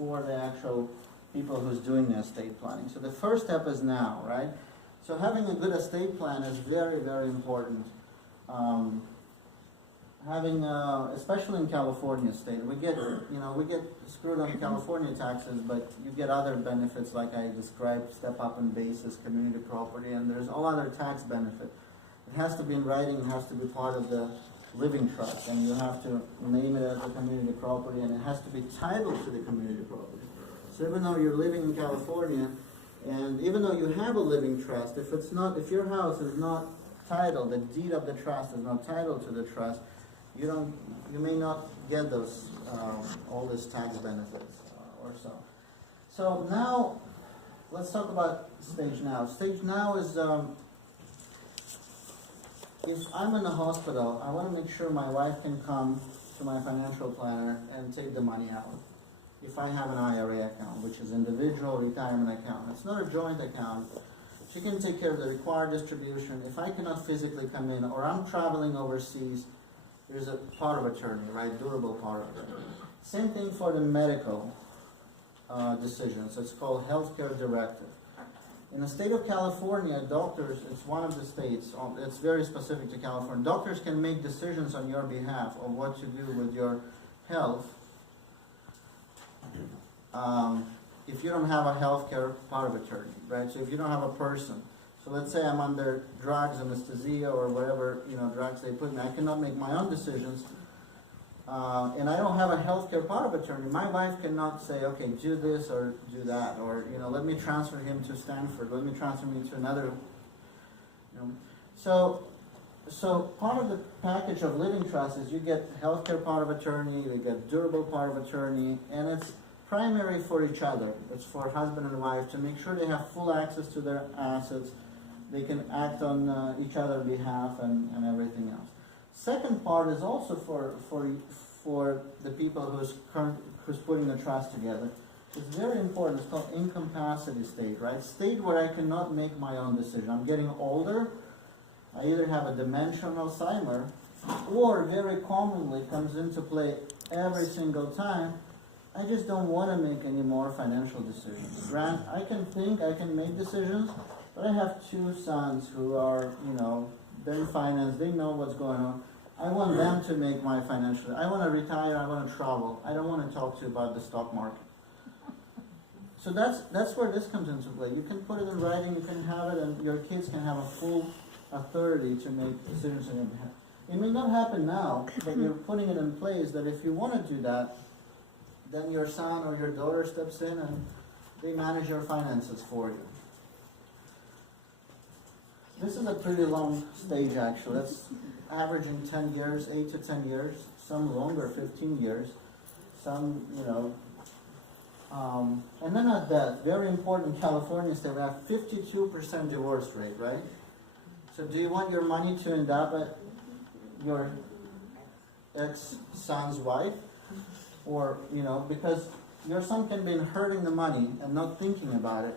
for the actual people who's doing the estate planning. So the first step is now, right? So having a good estate plan is very, very important. Especially in California state, we get screwed on California taxes, but you get other benefits like I described, step up in basis, community property, and there's all other tax benefit. It has to be in writing, it has to be part of the living trust, and you have to name it as a community property, and it has to be titled to the community property. So even though you're living in California, and even though you have a living trust, if your house is not titled, the deed of the trust is not titled to the trust, you may not get those all these tax benefits or so. So now, let's talk about stage now. Stage now is if I'm in the hospital, I want to make sure my wife can come to my financial planner and take the money out. If I have an IRA account, which is individual retirement account, it's not a joint account. She can take care of the required distribution. If I cannot physically come in, or I'm traveling overseas, there's a power of attorney, right? Durable power of attorney. Same thing for the medical decisions. It's called healthcare directive. In the state of California, doctors, it's one of the states, it's very specific to California. Doctors can make decisions on your behalf of what to do with your health if you don't have a healthcare power of attorney, right? So if you don't have a person, so let's say I'm under drugs, anesthesia, or whatever drugs they put me, I cannot make my own decisions, and I don't have a healthcare power of attorney. My wife cannot say, okay, do this or do that, or let me transfer him to Stanford, let me transfer me to another. So part of the package of living trust is you get healthcare power of attorney, you get durable power of attorney, and it's primary for each other. It's for husband and wife to make sure they have full access to their assets. They can act on each other's behalf and everything else. Second part is also for the people who's putting the trust together. It's very important. It's called incapacity state, right? State where I cannot make my own decision. I'm getting older. I either have a dementia or Alzheimer, or very commonly comes into play every single time, I just don't want to make any more financial decisions. Grant, I can think, I can make decisions, but I have two sons who are, they're in finance, they know what's going on. I want them to make my financial, I want to retire, I want to travel. I don't want to talk to you about the stock market. So that's where this comes into play. You can put it in writing, you can have it, and your kids can have a full authority to make decisions on your behalf. It may not happen now, but you're putting it in place that if you want to do that, then your son or your daughter steps in and they manage your finances for you. This is a pretty long stage actually. That's averaging 10 years, 8 to 10 years, some longer, 15 years, some, and then at that, very important in California state, we have 52% divorce rate, right? So do you want your money to end up at your ex-son's wife? Or, because your son can be inheriting the money and not thinking about it.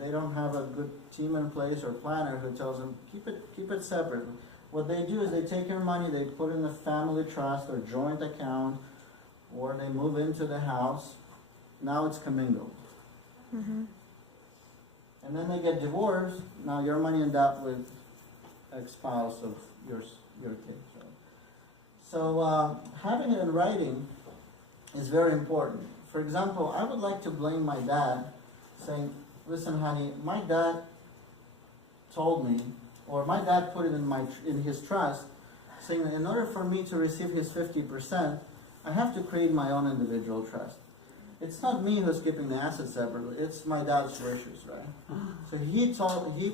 They don't have a good team in place or planner who tells them, keep it separate. What they do is they take your money, they put in a family trust or joint account, or they move into the house. Now it's commingled. Mm-hmm. And then they get divorced. Now your money ends up with ex-spouse of your kids. Right? So having it in writing is very important. For example, I would like to blame my dad, saying, listen honey, my dad told me, or my dad put it in his trust, saying that in order for me to receive his 50%, I have to create my own individual trust. It's not me who's keeping the assets separately, it's my dad's wishes, right? So he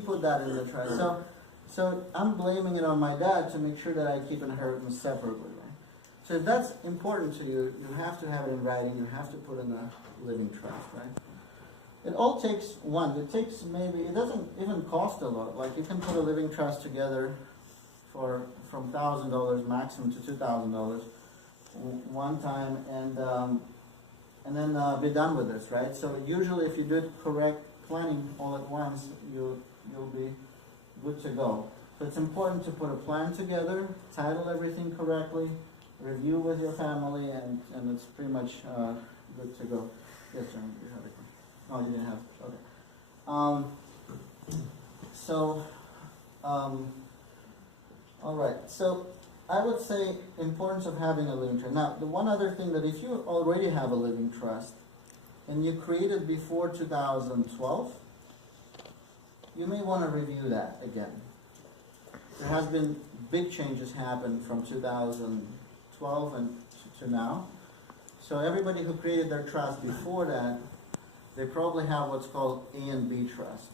put that in the trust. So I'm blaming it on my dad to make sure that I keep inheritance separately. So if that's important to you, you have to have it in writing, you have to put in a living trust, right? It all takes it doesn't even cost a lot. Like you can put a living trust together from $1,000 maximum to $2,000 one time and then be done with this, right? So usually if you do it correct planning all at once, you'll be good to go. So it's important to put a plan together, title everything correctly, review with your family, and it's pretty much good to go. Yes, sir, you have a question. Oh, you didn't have, okay. So, all right, so I would say importance of having a living trust. Now, the one other thing that if you already have a living trust and you created before 2012, you may want to review that again. There has been big changes happen from 2012 and to now. So everybody who created their trust before that, they probably have what's called A and B trust.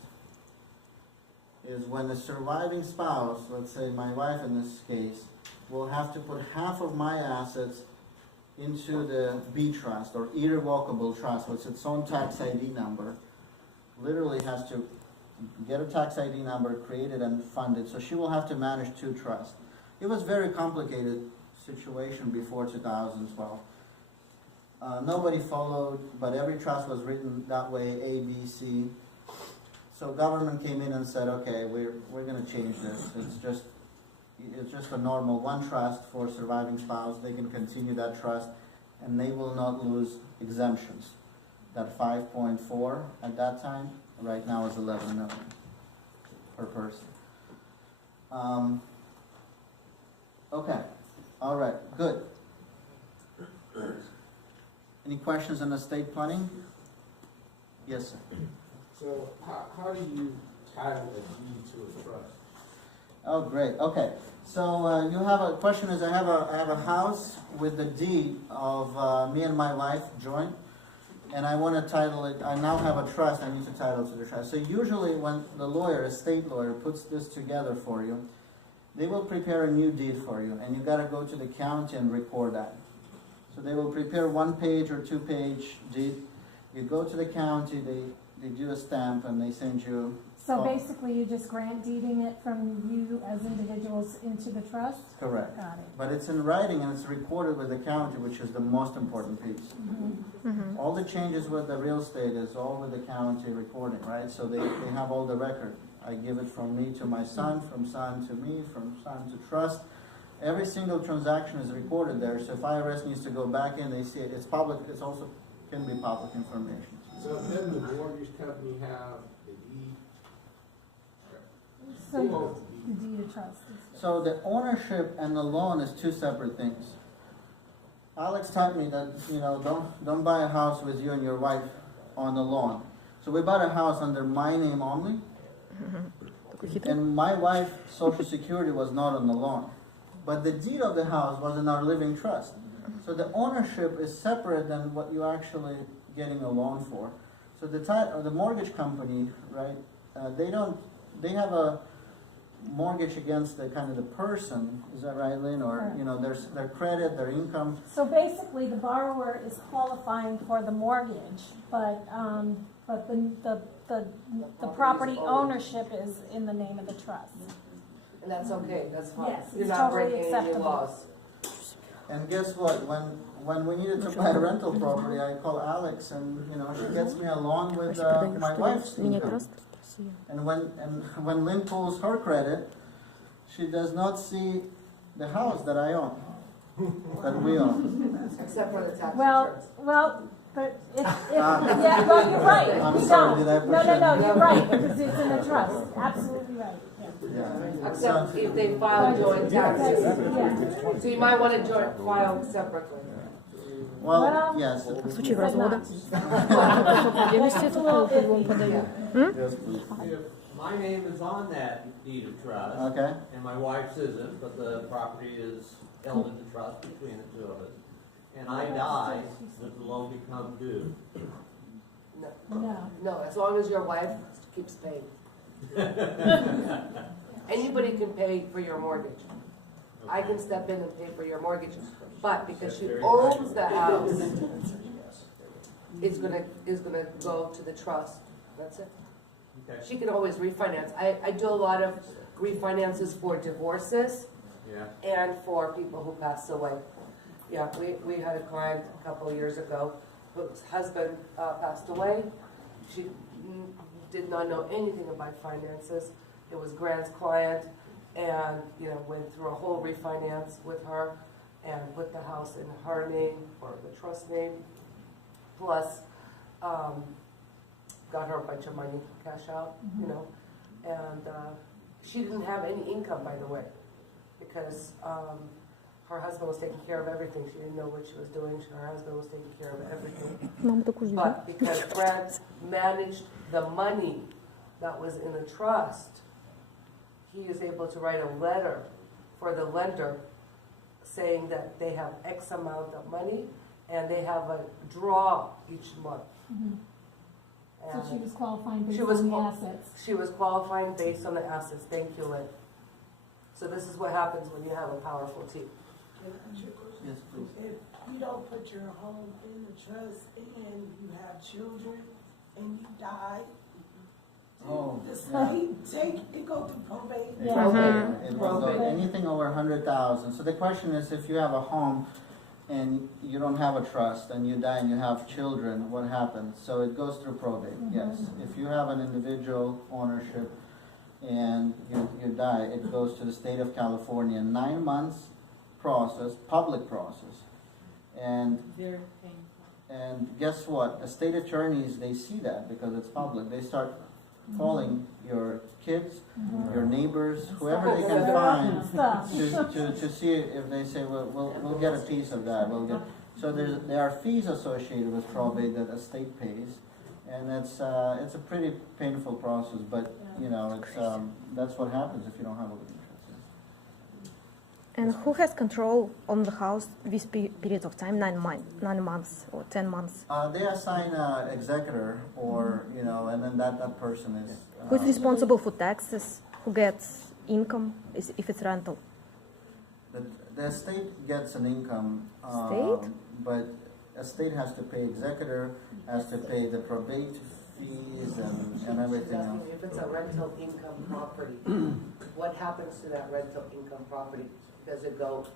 Is when the surviving spouse, let's say my wife in this case, will have to put half of my assets into the B trust or irrevocable trust with its own tax ID number. Literally has to get a tax ID number, create it and fund it. So she will have to manage two trusts. It was a very complicated situation before 2012. Nobody followed, but every trust was written that way, A, B, C. So government came in and said, okay, we're going to change this. It's just a normal one trust for surviving spouse. They can continue that trust, and they will not lose exemptions. That 5.4 at that time, right now is 11 million per person. Okay, all right, good. Any questions on estate planning? Yes, sir. So how do you title a deed to a trust? Oh, great. Okay. So you have a question is I have a house with the deed of me and my wife joint, and I want to title it. I now have a trust. I need to title to the trust. So usually when the lawyer, estate lawyer, puts this together for you, they will prepare a new deed for you, and you got to go to the county and record that. So they will prepare 1-page or 2-page deed. You go to the county. They do a stamp and they send you. So basically, you're just grant deeding it from you as individuals into the trust? Correct. Got it. But it's in writing and it's recorded with the county, which is the most important piece. All the changes with the real estate is all with the county recording, right? So they have all the record. I give it from me to my son, from son to me, from son to trust. Every single transaction is recorded there. So if IRS needs to go back in, they see it. It's public. It's also can be public information. So then the mortgage company have the deed? So the deed of trust is. So the ownership and the loan is two separate things. Alex taught me that, don't buy a house with you and your wife on the loan. So we bought a house under my name only, and my wife's Social Security was not on the loan. But the deed of the house was in our living trust. So the ownership is separate than what you're actually getting a loan for. So the mortgage company, right, they have a mortgage against the person, is that right, Lynn? Or, their credit, their income. So basically, the borrower is qualifying for the mortgage, but the property ownership is in the name of the trust. And that's okay, that's fine. Yes, You're it's not totally breaking any acceptable. laws. And guess what? When we needed to buy a rental property, I call Alex, and she gets me along with my wife's income. And when Lynn pulls her credit, she does not see the house that I own, that we own. Except for the tax Well, returns. but yeah, well, you're right. I'm You sorry, don't. did I push No, it? you're right, because it's in the trust. Absolutely right, yeah. Yeah. Except if they file joint taxes. Yeah. So you might want to joint file separately. Well, yes. В случае развода. That's a little iffy. Yes, please. If my name is on that deed of trust, Okay. and my wife's isn't, but the property is held in the trust between the two of us, and I die, does the loan become due? No, as long as your wife keeps paying. Anybody can pay for your mortgage. I can step in and pay for your mortgage, but because she owns the house, it's gonna go to the trust. That's it. Okay. She can always refinance. I do a lot of refinances for divorces Yeah. and for people who pass away. Yeah, we had a client a couple of years ago whose husband passed away. She did not know anything about finances. It was Grant's client, and went through a whole refinance with her and put the house in her name or the trust name. Plus, got her a bunch of money, cash out, you know, and she didn't have any income, by the way, because her husband was taking care of everything. She didn't know what she was doing. Her husband was taking care of everything. But because Grant managed the money that was in the trust, he is able to write a letter for the lender saying that they have X amount of money and they have a draw each month. So she was qualifying based She was on the qual- assets. She was qualifying based on the assets. Thank you, Lynn. So this is what happens when you have a powerful team. Can I ask you a question? Yes, please. If you don't put your home in the trust and you have children and you die, Oh, the yeah. state take, it go through probate. Yeah. Probate. It will go Probate. anything over 100,000. So the question is, if you have a home and you don't have a trust and you die and you have children, what happens? So it goes through probate, yes. If you have an individual ownership and you die, it goes to the state of California. 9 months process, public process. And Very painful. and guess what? The state attorneys, they see that because it's public. They start calling your kids, your neighbors, whoever they can find Stuff. to see if they say, well, we'll get a piece of that. So there are fees associated with probate that a state pays. And it's a pretty painful process, but you know, that's what happens if you don't have a living trust. And who has control on the house this period of time, 9 months or 10 months? They assign an executor, or you know, and then that person is. Who's responsible for taxes? Who gets income if it's rental? The state gets an income, State? but a state has to pay executor, has to pay the probate fees and everything She's asking else. if it's a rental income property, what happens to that rental income property? Does it go,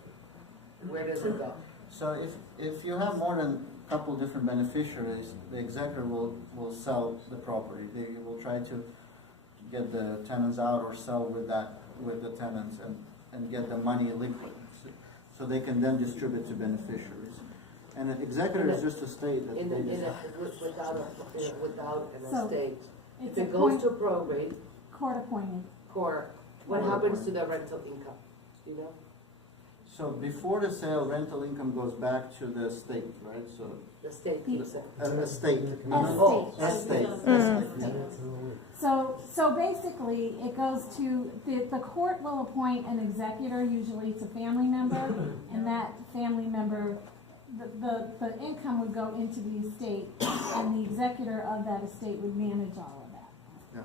where does it go? So if you have more than a couple different beneficiaries, the executor will sell the property. They will try to get the tenants out or sell with the tenants and get the money liquid, so they can then distribute to beneficiaries. And an executor is just a state that they decide. Without an So, estate. If It's it goes to appoint, probate court appointed. court, what happens to the rental income? Do you know? So before the sale, rental income goes back to the state, right? So The state keeps it. a state. Oh, Estate. So basically, it goes to, the court will appoint an executor, usually it's a family member, and that family member, the income would go into the estate, and the executor of that estate would manage all of that. Yeah.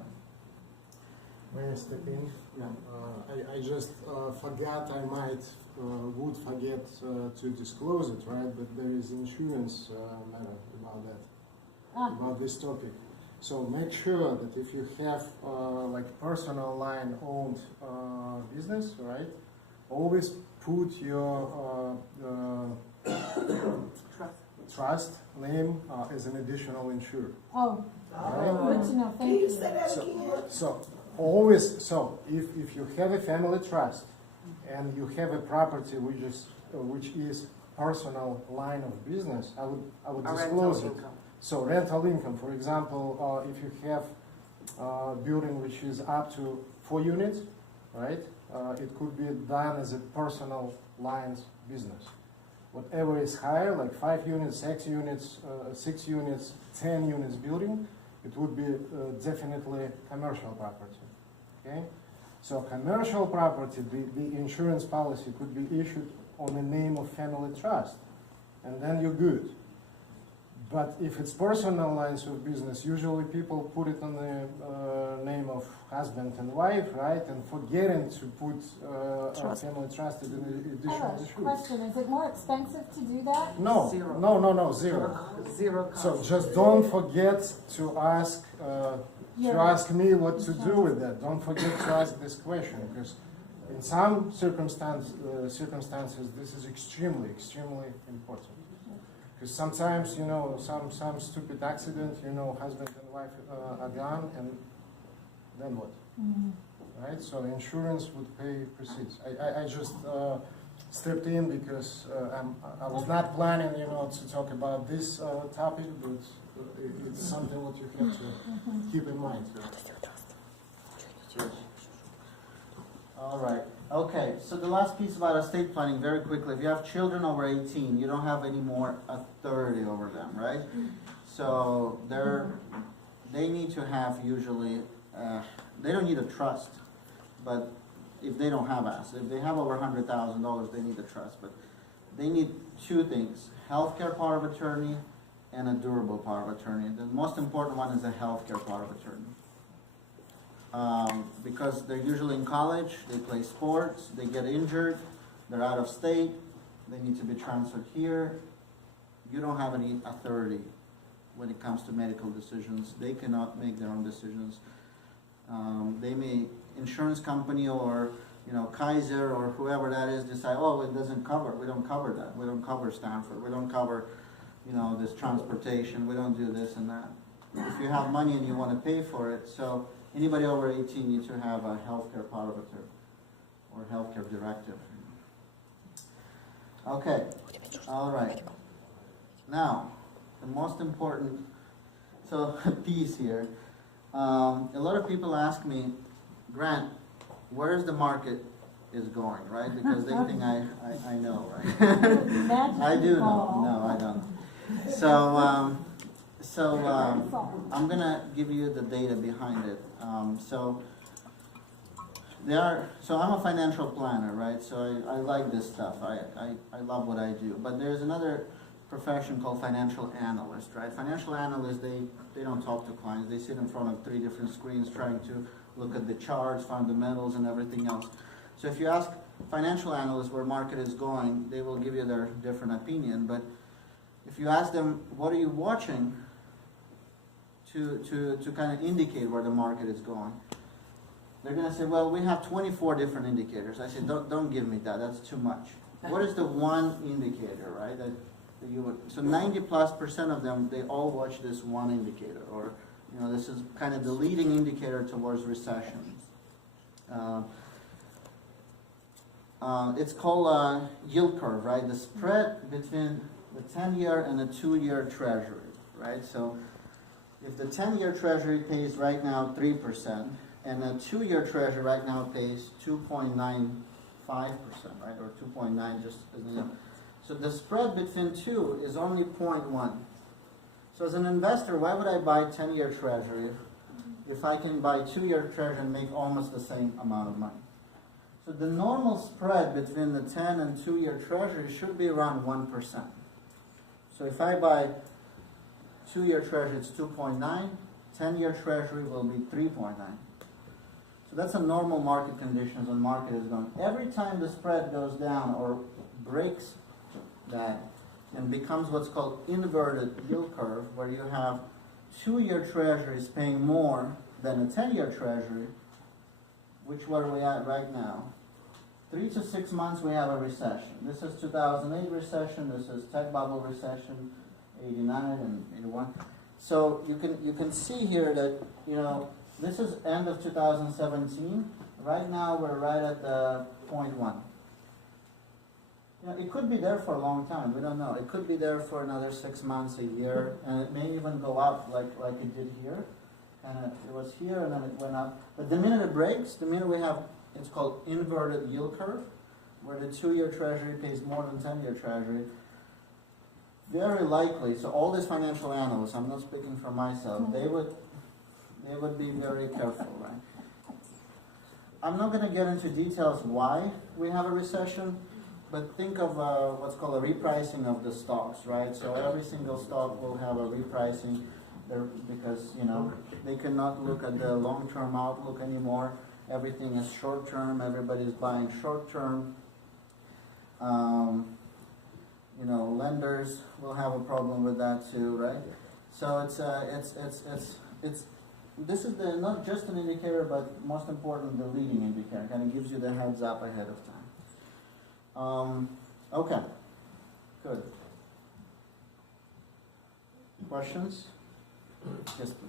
May I step in? Yeah. I just forgot, would forget to disclose it, right? But there is insurance matter about that, about this topic. So make sure that if you have like personal line owned business, right? Always put your trust name as an additional insurer. Oh, Right? good to know, Can thank you you. say that again? So always, if you have a family trust and you have a property which is personal line of business, I would A disclose rental it. income. So rental income, for example, if you have a building which is up to 4 units, right? It could be done as a personal lines business. Whatever is higher, like 5 units, 6 units, 10 units building, it would be definitely commercial property. Okay? So commercial property, the insurance policy could be issued on the name of family trust, and then you're good. But if it's personal lines of business, usually people put it on the name of husband and wife, right? And forgetting to put Trust. family trust as an I additional have a insurance. question, is it more expensive to do that? No, Zero. no, zero. Zero cost. So just don't forget to ask me what to do with that. Don't forget to ask this question, because in some circumstances this is extremely important. Because sometimes, you know, some stupid accident, you know, husband and wife are gone, and then what? Mhm. Right? So insurance would pay proceeds. I just stepped in because I was not planning, to talk about this topic, but it's something that you have to keep in mind. All right, okay, so the last piece about estate planning, very quickly, if you have children over 18, you don't have any more authority over them, right? So they need to have usually, they don't need a trust, but if they don't have assets, if they have over $100,000, they need a trust, but they need two things, healthcare power of attorney and a durable power of attorney. The most important one is a healthcare power of attorney. Because they're usually in college, they play sports, they get injured, they're out of state, they need to be transferred here. You don't have any authority when it comes to medical decisions. They cannot make their own decisions. They may, insurance company or Kaiser or whoever that is, decide, oh, it doesn't cover, we don't cover that, we don't cover Stanford, we don't cover this transportation, we don't do this and that. If you have money and you want to pay for it, so anybody over 18 needs to have a healthcare power of attorney or healthcare directive. Okay, all right. Now, the most important piece here. A lot of people ask me, Grant, where's the market is going, right? Because they think I know, right? I do know. No, I don't. So I'm gonna give you the data behind it. So I'm a financial planner, right? So I like this stuff. I love what I do. But there's another profession called financial analyst, right? Financial analysts, they don't talk to clients. They sit in front of 3 different screens trying to look at the charts, fundamentals, and everything else. So if you ask financial analysts where market is going, they will give you their different opinion. But if you ask them, what are you watching to kind of indicate where the market is going, they're going to say, well, we have 24 different indicators. I say, don't give me that. That's too much. What is the one indicator, right? That you would, so 90+% of them, they all watch this one indicator, or this is kind of the leading indicator towards recession. It's called a yield curve, right? The spread between the 10-year and the 2-year treasury, right? So if the 10-year treasury pays right now 3%, and the 2-year treasury right now pays 2.95%, right? Or 2.9, just as an example. So the spread between two is only 0.1. So as an investor, why would I buy 10-year treasury if I can buy 2-year treasury and make almost the same amount of money? So the normal spread between the 10 and 2-year treasury should be around 1%. So if I buy 2-year treasury, it's 2.9, 10-year treasury will be 3.9. So that's a normal market conditions when market is going. Every time the spread goes down or breaks that and becomes what's called inverted yield curve, where you have 2-year treasuries paying more than a 10-year treasury, which where are we at right now? 3 to 6 months we have a recession. This is 2008 recession, this is tech bubble recession, 89 and 81. So you can see here that, this is end of 2017. Right now we're right at the 0.1. It could be there for a long time. We don't know. It could be there for another 6 months, a year, and it may even go up like it did here. And it was here, and then it went up. But the minute it breaks, the minute we have, it's called inverted yield curve, where the 2-year treasury pays more than 10-year treasury. Very likely, so all these financial analysts, I'm not speaking for myself, they would be very careful, right? I'm not going to get into details why we have a recession. But think of what's called a repricing of the stocks, right? So every single stock will have a repricing there because, they cannot look at the long-term outlook anymore. Everything is short-term. Everybody's buying short-term. Lenders will have a problem with that too, right? So this is not just an indicator, but most important, the leading indicator. Kind of gives you the heads up ahead of time. Okay, good. Questions? Yes, please.